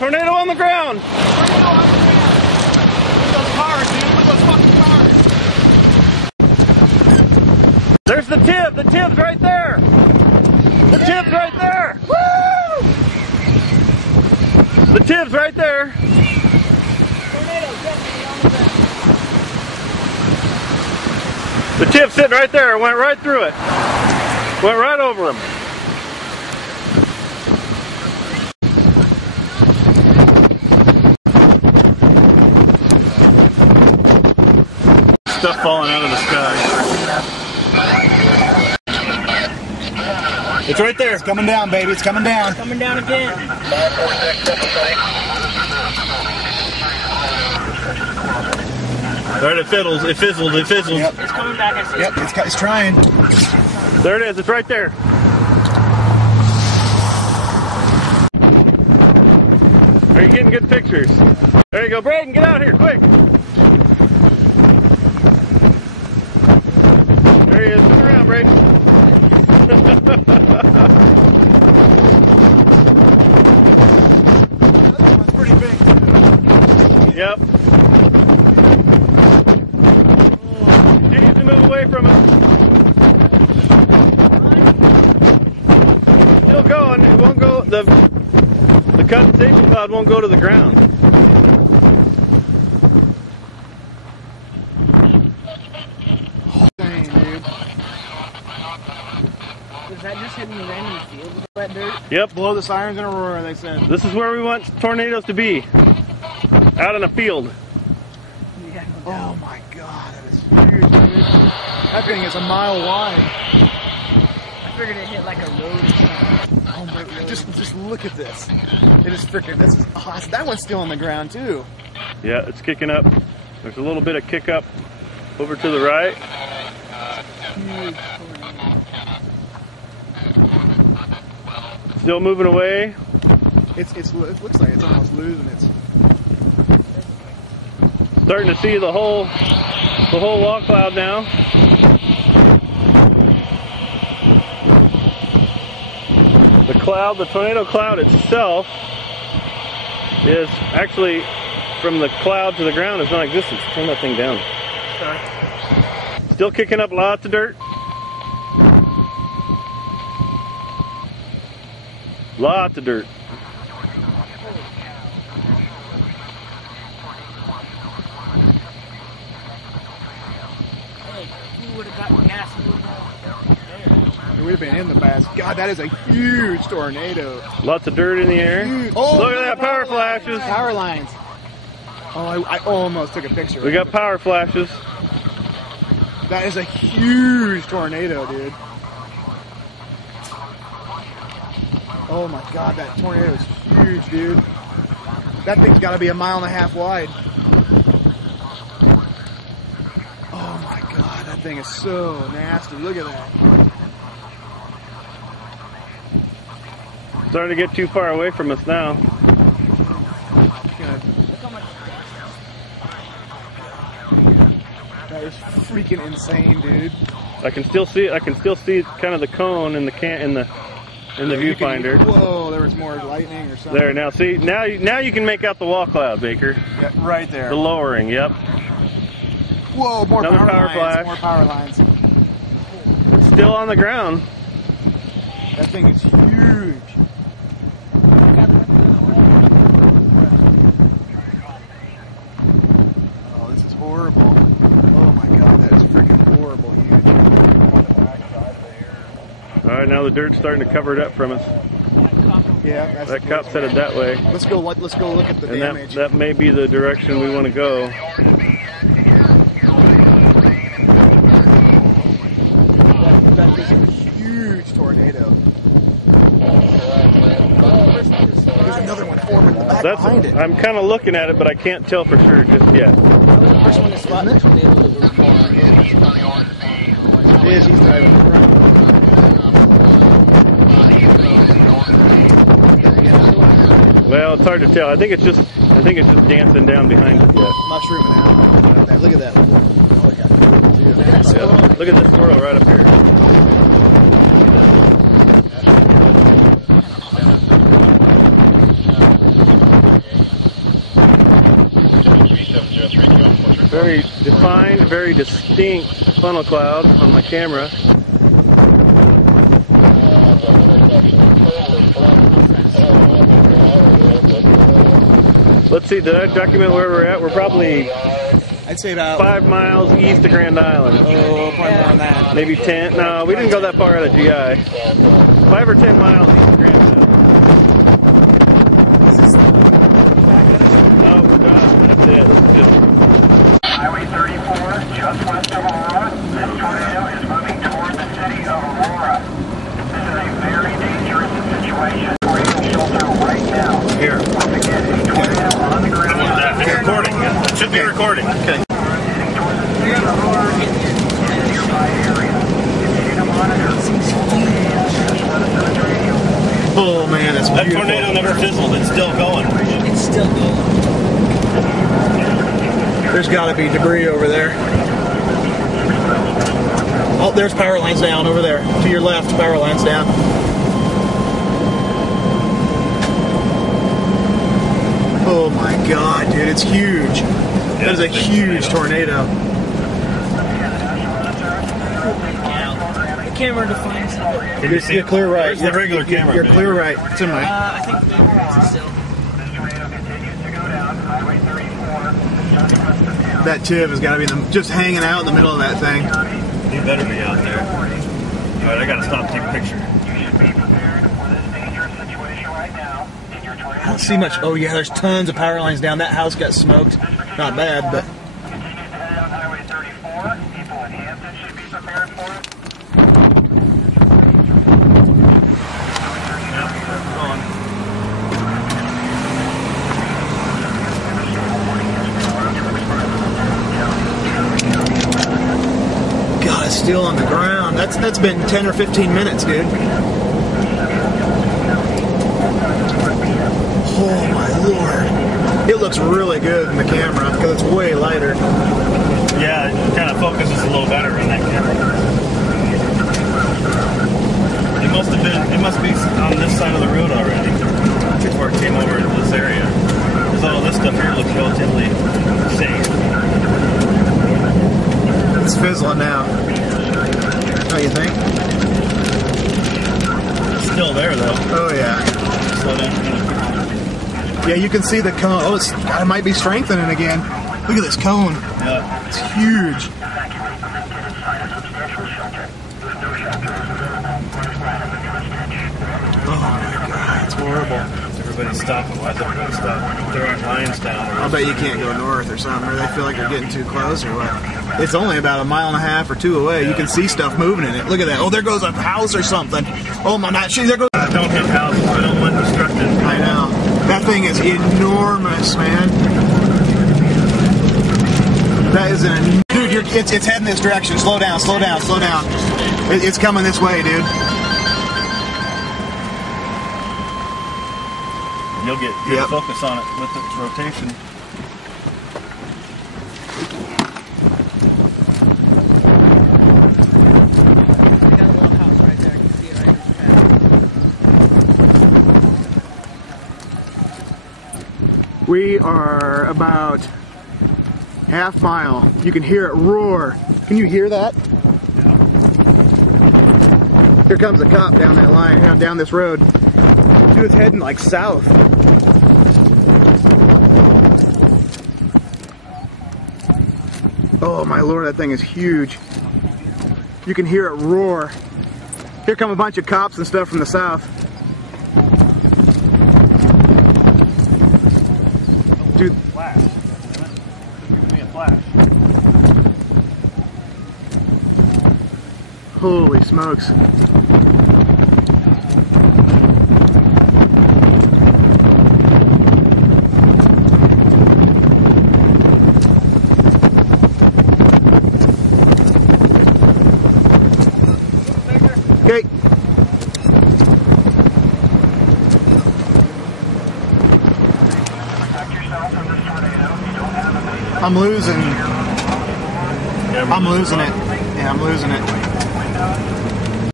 Tornado on the ground! Tornado on the ground! Look at those cars, dude! Look at those fucking cars! There's the tip! The tip's right there! The tip's right there! Woo! The tip's right there! Tornado definitely on the ground. The tip's sitting right there. Went right through it. Went right over him. Stuff falling out of the sky. It's right there. It's coming down, baby. It's coming down. Coming down again. There it fiddles. It fizzles. It fizzles. Yep. It's coming back. I see. Yep, it's trying. There it is. It's right there. Are you getting good pictures? There you go. Brayden, get out here, quick. There he is. Turn around, Brayden. That's pretty big. Yep. Continues to move away from us. Still going. It won't go. The condensation cloud won't go to the ground. Dang, dude. Was that just hitting the random field with that dirt? Yep. Blow the sirens in Aurora, they said. This is where we want tornadoes to be. Out in a field. Yeah. Oh my god, that is huge, dude. That thing is a mile wide. I figured it hit like a road or something. Oh my god, just look at this. It is freaking, this is awesome. That one's still on the ground too. Yeah, it's kicking up. There's a little bit of kick up over to the right. Huge tornado. Still moving away. It looks like it's almost losing its. Starting to see the whole wall cloud now. The tornado cloud itself is actually from the cloud to the ground is non-existent. Turn that thing down. Sorry. Still kicking up lots of dirt. Lots of dirt. Hey, you would have gotten gas and moved on there. It would have been in the bass. God, that is a huge tornado. Lots of dirt in the air. Huge. Oh, look at that, power flashes. Power lines. Oh, I almost took a picture. We got power flashes. That is a huge tornado, dude. Oh my god, that tornado is huge, dude. That thing's got to be 1.5 miles wide. Oh my god, that thing is so nasty. Look at that. Starting to get too far away from us now. Look how much That is freaking insane, dude. I can still see it. I can still see kind of the cone in the viewfinder. Whoa, there was more lightning or something. There, now see, now you can make out the wall cloud, Baker. Yeah, right there. The lowering, yep. Whoa, more Another power power lines. flash. More power lines. Still on the ground. That thing is huge. Oh, this is horrible. Oh my god, that is freaking horrible huge. All right, now the dirt's starting to cover it up from us. Yeah, that's That cop's headed that way. Let's go look at the And damage. that may be the direction we want to go. That is a huge tornado. There's another one forming in the back behind it. I'm kind of looking at it, but I can't tell for sure just yet. the first one to spot the tornado that we're following. It is, he's driving right. Well, it's hard to tell. I think it's just dancing down behind it yet. Mushrooming out. Look at that. Look at that. Yeah. Look at this squirrel right up here. Very defined, very distinct funnel cloud on my camera. Let's see, did I document where we're at? We're probably, I'd say about 5 miles east of Grand Island. oh, probably more than that. Maybe 10. No, we didn't go that far out of GI. 5 or 10 miles east of Grand Island. Oh, we're done. That's it. This is just... Highway 34, just west of Aurora. This tornado is moving toward the city of Aurora. This is a very dangerous situation. Tornado shelter right now. Here. Once again, a tornado on the ground. It's recording. It should be recording. Okay. Heading towards the city of Aurora in a nearby area. Continue to monitor. Just let us know the radio. Oh man, that's That beautiful. tornado never fizzled. It's still going. It's still going. There's got to be debris over there. Oh, there's power lines down over there. To your left, power lines down. Oh my god, dude, it's huge. That is a huge tornado. The camera defines it. You're clear right. Where's the regular camera? You're clear right. It's in my. I think the camera's still. This tornado continues to go down. Highway 34, just west of town. That tip has got to be just hanging out in the middle of that thing. You better be out there. Alright, I gotta stop and take a picture. You should be prepared for this dangerous situation right now. In your tornado I don't see much. Oh yeah, there's tons of power lines down. That house got smoked. Not bad, but continues to head down Highway 34. People in Hampton should be prepared for it. God, it's still on the ground. That's been 10 or 15 minutes, dude. Oh my lord. It looks really good in the camera because it's way lighter. Yeah, it kind of focuses a little better on that camera. It must be on this side of the road already before it came over into this area. Because all this stuff here looks relatively safe. It's fizzling now. What do you think? It's still there though. Oh yeah. Slow down. Yeah, you can see the cone. Oh, it might be strengthening again. Look at this cone. Yeah. It's huge. Oh my god, it's horrible. Everybody's stopping. Why is everybody stopping? There aren't lines down. I bet you can't go north or something, or they feel like they're getting too close or what. It's only about 1.5 miles or 2 away. You can see stuff moving in it. Look at that. Oh, there goes a house or something. Oh my god, there goes. Don't hit houses. I don't want destructive. I know. That thing is enormous, man. That is an... Dude, it's heading this direction. Slow down, slow down, slow down. It's coming this way, dude. You'll get good focus on it with its rotation. They got a little house right there. I can see it right in the We are about half mile. You can hear it roar. Can you hear that? Here comes a cop down that line, down this road. Dude, it's heading like south. Oh my lord, that thing is huge. You can hear it roar. Here come a bunch of cops and stuff from the south. Dude. Flash. Give me a flash. Holy smokes. Okay. I'm losing. I'm losing it. Yeah, I'm losing it.